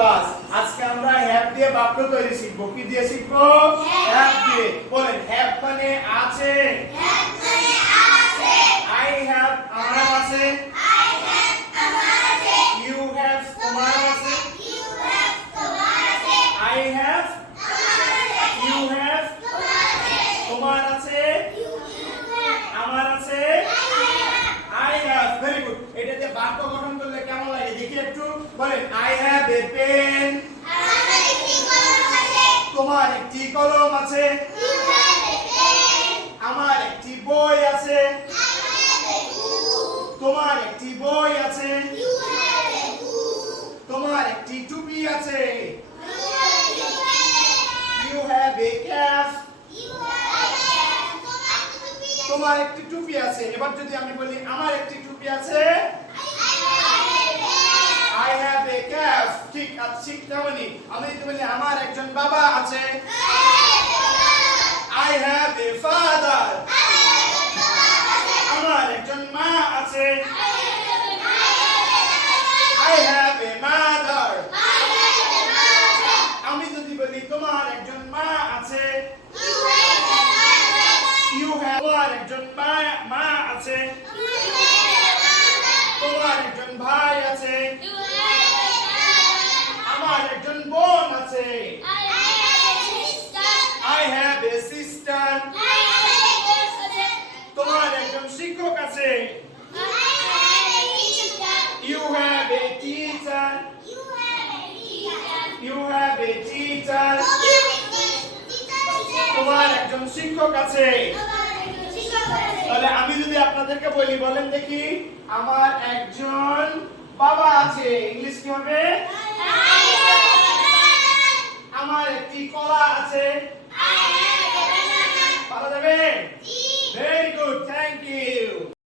Class আজকে আমরা have দিয়ে বাক্য তৈরি শিখব। কি দিয়ে শিখব? হ্যাভ দিয়ে। বলেন হ্যাভ মানে আছে? আই হ্যাভ আমার আছে? ইউ হ্যাভ তোমার আছে? আই হ্যাভ ইউ হ্যাভ তোমার আছে আমার আছে আই হ্যাভ ভেরি গুড এটাতে বাক্য গঠন করলে কেমন লাগে দেখি একটু বলেন আই হ্যাভ এ পেন তোমার একটি কলম আছে। আমার একটি বই আছে। তোমার একটি বই আছে। তোমার একটি টুপি আছে। ইউ হ্যাভ এ ক্যাপ তোমার একটি টুপি আছে। এবার যদি আমি বলি, আমার একটি টুপি আছে আই হ্যাভ এ আছে ঠিক তেমনি আমি যদি বলি, আমার একজন বাবা আছে। আই হ্যাভ এ ফাদার আমার একজন মা আছে। আই হ্যাভ এ মাদার আমি যদি বলি, তোমার একজন মা আছে। ইউ হ্যাভ তোমার একজন মা আছে তোমার একজন ভাই আছে আমার একজন বোন আছে আই হ্যাভ এ সিস্টার তোমার একজন শিক্ষক আছে you have a teacher you have a teacher তোমার একজন শিক্ষক আছে। তাহলে আমি যদি আপনাদেরকে বলি, বলেন দেখি, আমার একজন বাবা আছে। ইংলিশ কি হবে? আমার একটি কলা আছে।